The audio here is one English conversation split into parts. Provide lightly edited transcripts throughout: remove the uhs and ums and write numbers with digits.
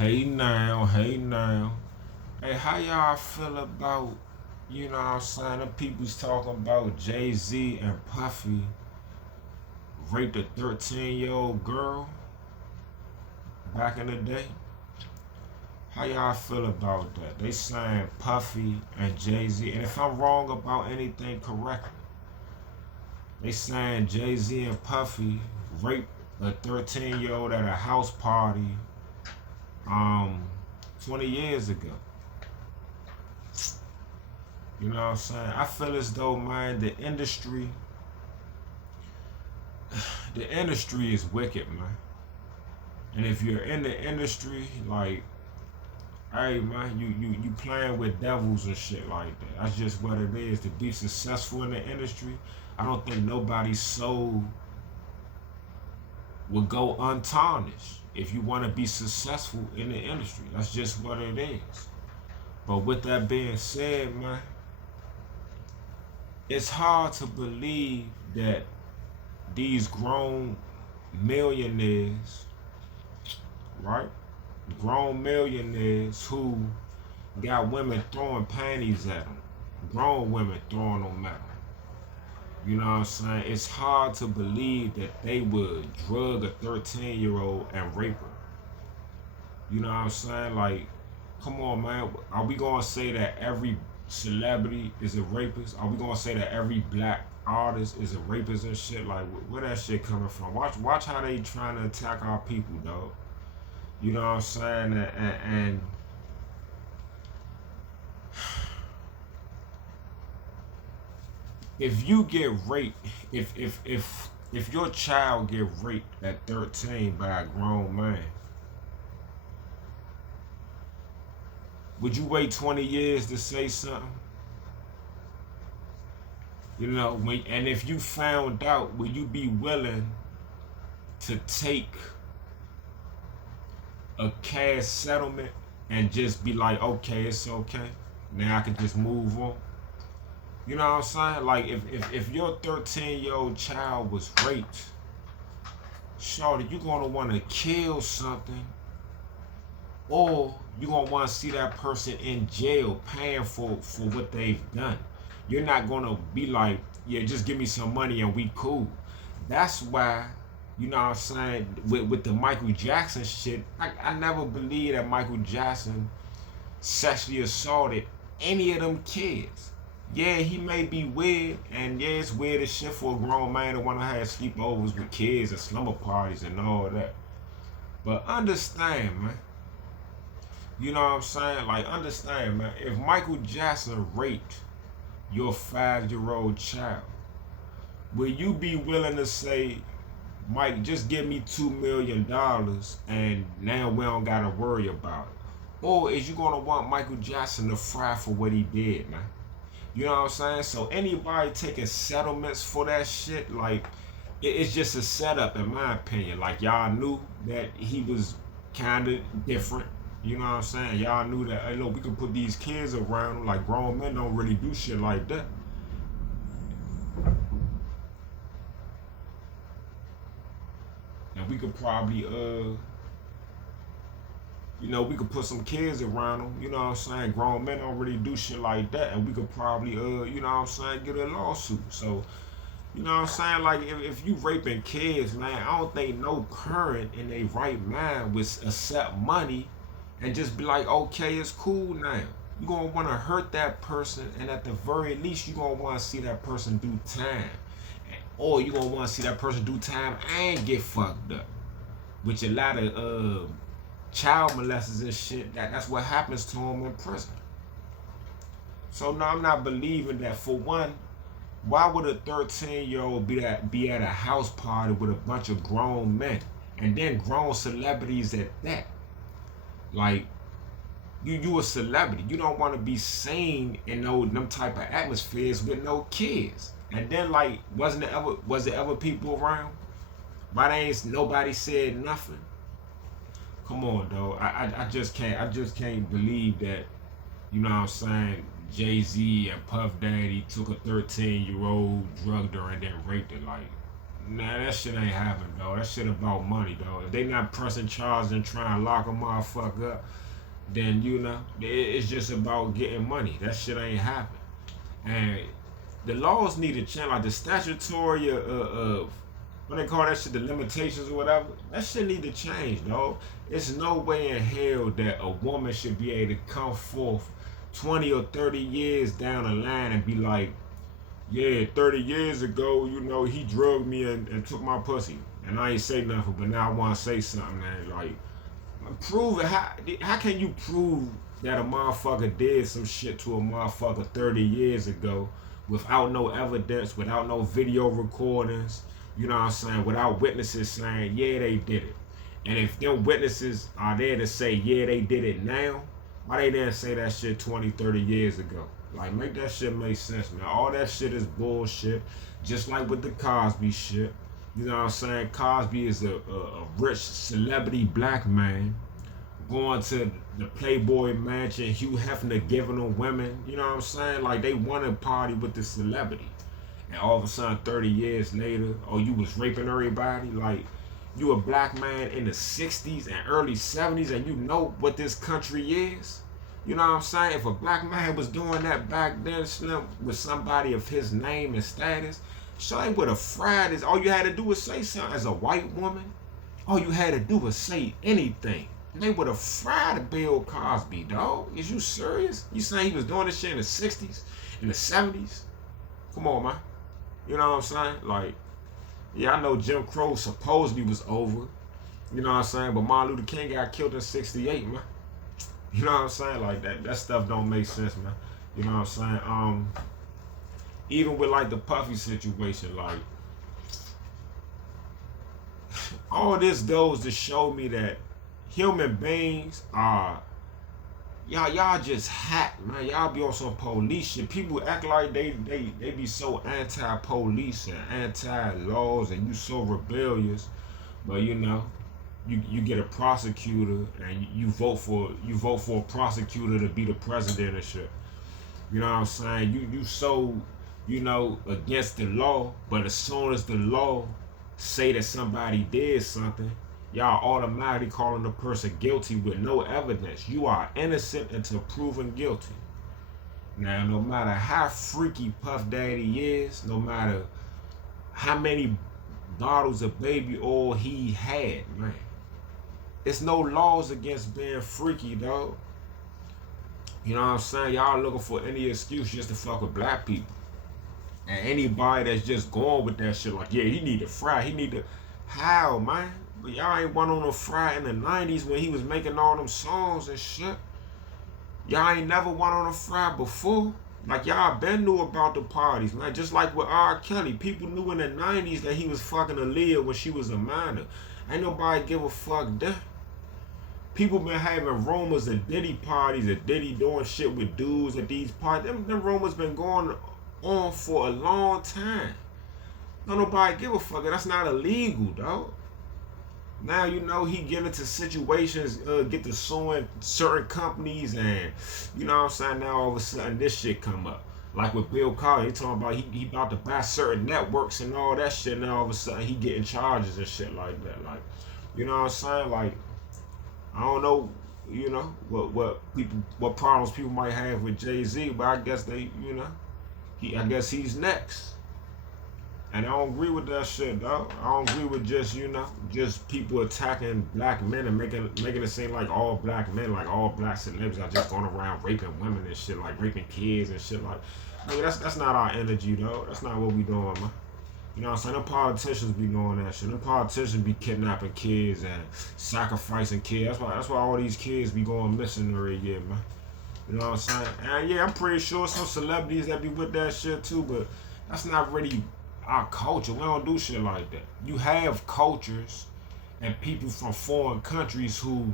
Hey now, hey now. Hey, how y'all feel about, you know what I'm saying, the people's talking about Jay-Z and Puffy raped a 13-year-old girl back in the day? How y'all feel about that? They saying Puffy and Jay-Z, and if I'm wrong about anything, correct me. They saying Jay-Z and Puffy raped a 13-year-old at a house party um 20 years ago. You know what I'm saying? I feel as though, man, the industry is wicked, man. And if you're in the industry, like, hey, man, you playing with devils and shit like that. That's just what it is. To be successful in the industry, I don't think nobody's soul will go untarnished. If you want to be successful in the industry, that's just what it is. But with that being said, man, it's hard to believe that these grown millionaires, right? Grown millionaires who got women throwing panties at them, grown women throwing them at them. You know what I'm saying? It's hard to believe that they would drug a 13-year-old and rape her. You know what I'm saying? Like, come on, man. Are we gonna say that every celebrity is a rapist? Are we gonna say that every black artist is a rapist and shit? Like, where that shit coming from? Watch how they trying to attack our people, dog. You know what I'm saying? And if you get raped, if your child get raped at 13 by a grown man, would you wait 20 years to say something? You know, and if you found out, would you be willing to take a cash settlement and just be like, okay, it's okay. Now I can just move on. You know what I'm saying? Like, if your 13-year-old child was raped, shorty, you're gonna want to kill something, or you're gonna want to see that person in jail paying for what they've done. You're not gonna be like, yeah, just give me some money and we cool. That's why, you know what I'm saying, with the Michael Jackson shit, I never believed that Michael Jackson sexually assaulted any of them kids. Yeah, he may be weird, and yeah, it's weird as shit for a grown man to want to have sleepovers with kids and slumber parties and all that. But understand, man. You know what I'm saying? Like, understand, man. If Michael Jackson raped your 5-year-old child, will you be willing to say, Mike, just give me $2 million and now we don't gotta worry about it? Or is you gonna want Michael Jackson to fry for what he did, man? You know what I'm saying? So anybody taking settlements for that shit, like, it's just a setup in my opinion. Like, y'all knew that he was kind of different. You know what I'm saying? Y'all knew that, hey, look, we can put these kids around him. Like, grown men don't really do shit like that. And we could probably, we could put some kids around them. You know what I'm saying? Grown men don't really do shit like that. And we could probably, you know what I'm saying, get a lawsuit. So, you know what I'm saying? Like, if you raping kids, man, I don't think no parent in their right mind would accept money and just be like, okay, it's cool now. You're going to want to hurt that person, and at the very least, you're going to want to see that person do time. Or you're going to want to see that person do time and get fucked up. Which a lot of child molesters and shit, that's what happens to them in prison. So, no, I'm not believing that. For one, why would a 13-year-old be at a house party with a bunch of grown men? And then grown celebrities at that? Like, you a celebrity. You don't want to be seen in them type of atmospheres with no kids. And then, like, was there ever people around? Why ain't nobody said nothing? Come on, though. I just can't believe that, you know what I'm saying, Jay-Z and Puff Daddy took a 13-year-old, drugged her, and then raped her. Like, Nah, that shit ain't happening, though. That shit about money, though. If they not pressing charges and trying to lock a motherfucker up, then it's just about getting money. That shit ain't happening. And the laws need to change, like the statutory what they call that shit, the limitations or whatever. That shit need to change, dog. There's no way in hell that a woman should be able to come forth 20 or 30 years down the line and be like, yeah, 30 years ago, he drugged me and took my pussy. And I ain't say nothing, but now I want to say something, man. Like, prove it. How can you prove that a motherfucker did some shit to a motherfucker 30 years ago without no evidence, without no video recordings, you know what I'm saying, without witnesses saying, yeah, they did it? And if them witnesses are there to say, yeah, they did it now, why they didn't say that shit 20, 30 years ago? Like, make that shit make sense, man. All that shit is bullshit. Just like with the Cosby shit. You know what I'm saying? Cosby is a rich celebrity black man going to the Playboy Mansion, Hugh Hefner giving them women. You know what I'm saying? Like, they want to party with the celebrity. And all of a sudden, 30 years later, oh, you was raping everybody? Like, you a black man in the 60s and early 70s and you know what this country is? You know what I'm saying? If a black man was doing that back then, Slim, with somebody of his name and status, sure, they would have fried his. All you had to do was say something. As a white woman, all you had to do was say anything. And they would have fried Bill Cosby, dog. Is you serious? You saying he was doing this shit in the 60s, in the 70s? Come on, man. You know what I'm saying? Like, yeah, I know Jim Crow supposedly was over. You know what I'm saying? But Martin Luther King got killed in 68, man. You know what I'm saying? Like, that stuff don't make sense, man. You know what I'm saying? Even with, like, the Puffy situation, like, all this goes to show me that human beings are, y'all just hack, man. Y'all be on some police shit. People act like they be so anti-police and anti-laws and you so rebellious, but you get a prosecutor and you vote for a prosecutor to be the president and shit. You know what I'm saying? You so against the law, but as soon as the law say that somebody did something, y'all automatically calling the person guilty with no evidence. You are innocent until proven guilty. Now, no matter how freaky Puff Daddy is, no matter how many bottles of baby oil he had, man, it's no laws against being freaky, dog. You know what I'm saying? Y'all looking for any excuse just to fuck with black people. And anybody that's just going with that shit, like, yeah, he need to fry. He need to... How, man? But y'all ain't one on a fry in the 90s when he was making all them songs and shit. Y'all ain't never one on a fry before. Like, y'all been knew about the parties, man. Just like with R. Kelly. People knew in the 90s that he was fucking Aaliyah when she was a minor. Ain't nobody give a fuck that. People been having rumors of Diddy parties, of Diddy doing shit with dudes at these parties. Them rumors been going on for a long time. Don't nobody give a fuck. That's not illegal, dog. Now he get into situations, get to suing certain companies, and you know what I'm saying. Now all of a sudden this shit come up. Like with Bill Cosby, he talking about he about to buy certain networks and all that shit. Now all of a sudden he getting charges and shit like that. Like, you know what I'm saying? Like, I don't know, what problems people might have with Jay-Z, but I guess I guess he's next. And I don't agree with that shit, dog. I don't agree with just people attacking black men and making it seem like all black men, like all black celebrities are just going around raping women and shit, like raping kids and shit. Like, that's not our energy, dog. That's not what we doing, man. You know what I'm saying? Them politicians be doing that shit. Them politicians be kidnapping kids and sacrificing kids. That's why all these kids be going missing every year, man. You know what I'm saying? And yeah, I'm pretty sure some celebrities that be with that shit too, but that's not really our culture. We don't do shit like that. You have cultures and people from foreign countries who,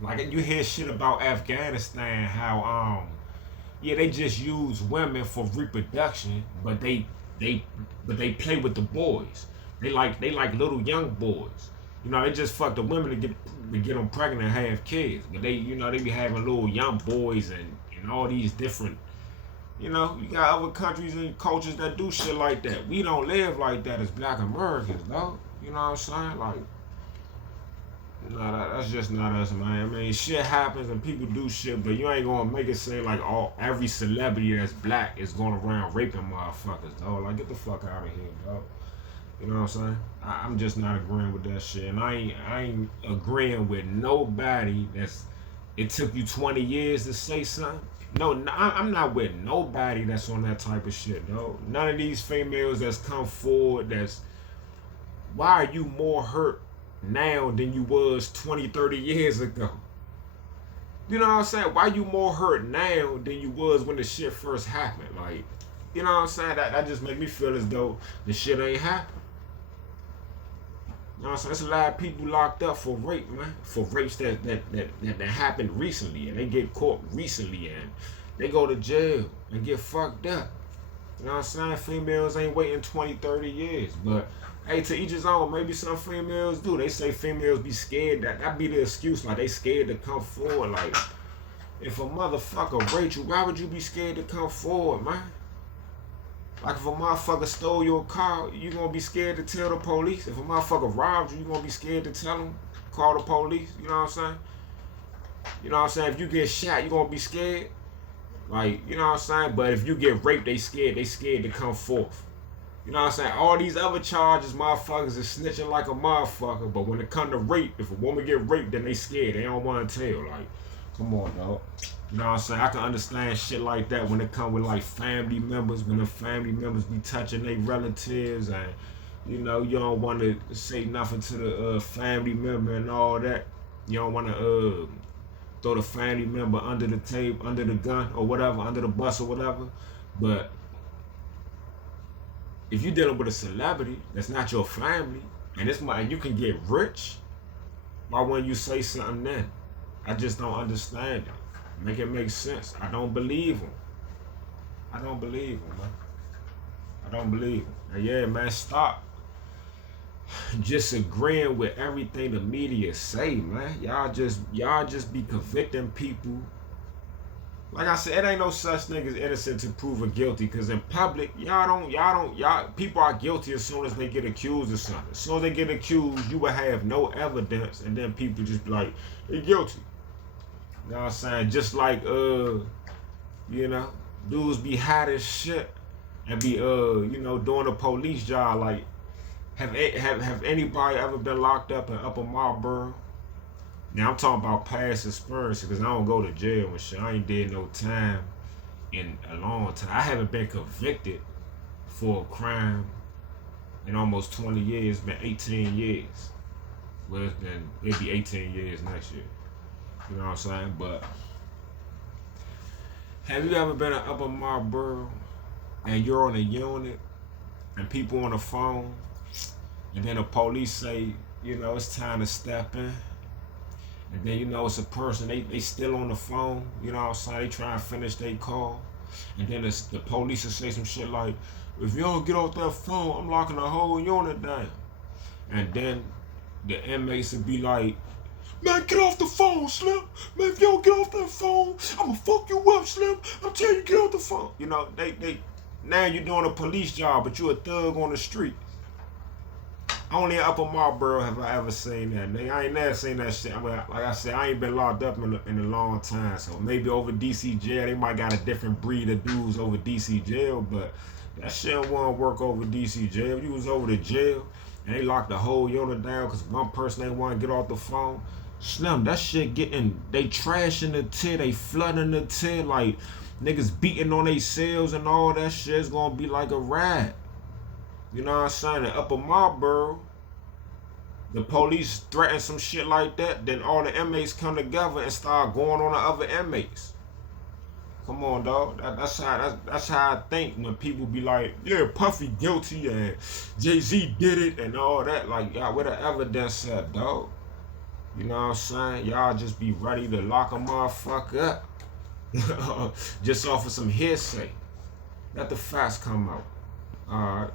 like, you hear shit about Afghanistan, how they just use women for reproduction, but they play with the boys. They like little young boys. They just fuck the women to get them pregnant and have kids. But they be having little young boys and all these different You know, you got other countries and cultures that do shit like that. We don't live like that as Black Americans, though. You know what I'm saying? Like, no, that's just not us, man. I mean, shit happens and people do shit, but you ain't gonna make it seem like every celebrity that's black is going around raping motherfuckers, dog. Like, get the fuck out of here, dog. You know what I'm saying? I'm just not agreeing with that shit, and I ain't agreeing with nobody that's. It took you 20 years to say something. No, I'm not with nobody that's on that type of shit, though. None of these females that's come forward that's. Why are you more hurt now than you was 20, 30 years ago? You know what I'm saying? Why you more hurt now than you was when the shit first happened? Like, you know what I'm saying? That just make me feel as though the shit ain't happened. You know what I'm saying? There's a lot of people locked up for rape, man. For rapes that happened recently, and they get caught recently, and they go to jail and get fucked up. You know what I'm saying? Females ain't waiting 20, 30 years. But, hey, to each his own. Maybe some females do. They say females be scared. That be the excuse. Like, they scared to come forward. Like, if a motherfucker raped you, why would you be scared to come forward, man? Like, if a motherfucker stole your car, you gonna be scared to tell the police. If a motherfucker robbed you, you gonna be scared to tell them, call the police. You know what I'm saying? You know what I'm saying? If you get shot, you gonna be scared. Like, you know what I'm saying? But if you get raped, they scared to come forth. You know what I'm saying? All these other charges, motherfuckers is snitching like a motherfucker. But when it come to rape, if a woman get raped, then they scared. They don't want to tell. Like, come on, dog. You know what I'm saying? I can understand shit like that when it come with, like, family members. When the family members be touching their relatives. And, you know, you don't want to say nothing to the family member and all that. You don't want to throw the family member under the table, under the gun or whatever, under the bus or whatever. But if you're dealing with a celebrity that's not your family, and you can get rich, why wouldn't you say something then? I just don't understand it. Make it make sense. I don't believe him. I don't believe him, man. I don't believe him. And yeah, man, stop just agreeing with everything the media say, man. Y'all just be convicting people. Like I said, it ain't no such thing as innocent to proven guilty, because in public, y'all people are guilty as soon as they get accused of something. As soon as they get accused, you will have no evidence, and then people just be like, they're guilty. You know what I'm saying? Just like, you know, dudes be hot as shit and be, you know, doing a police job. Like, have anybody ever been locked up in Upper Marlboro? Now, I'm talking about past experience, because I don't go to jail and shit. I ain't did no time in a long time. I haven't been convicted for a crime in almost 20 years. It's been 18 years. Well, it'll be 18 years next year. You know what I'm saying? But have you ever been in Upper Marlboro and you're on a unit and people on the phone, and then the police say, you know, it's time to step in, and then, you know, it's a person, they still on the phone, you know what I'm saying? They try to finish their call, and then the police will say some shit like, if you don't get off that phone, I'm locking the whole unit down. And then the inmates will be like, man, get off the phone, Slim. Man, if you don't get off that phone, I'ma fuck you up, Slim. I'm telling you, get off the phone. You know, now you're doing a police job, but you're a thug on the street. Only in Upper Marlboro have I ever seen that. Nigga, I ain't never seen that shit. I mean, like I said, I ain't been locked up in a long time. So maybe over DC jail, they might got a different breed of dudes over DC jail, but that shit won't work over DC jail. If you was over the jail and they locked the whole unit down because one person ain't want to get off the phone, Slim, that shit they trashing the tit, they flooding the tit, like niggas beating on their cells and all that shit. It's gonna be like a riot. You know what I'm saying? In Upper Marlboro, the police threaten some shit like that, then all the inmates come together and start going on the other inmates. Come on, dog. That's how I think when people be like, yeah, Puffy guilty and Jay-Z did it and all that. Like, y'all, where the evidence at, dog? You know what I'm saying? Y'all just be ready to lock a motherfucker up just off of some hearsay. Let the facts come out. Alright.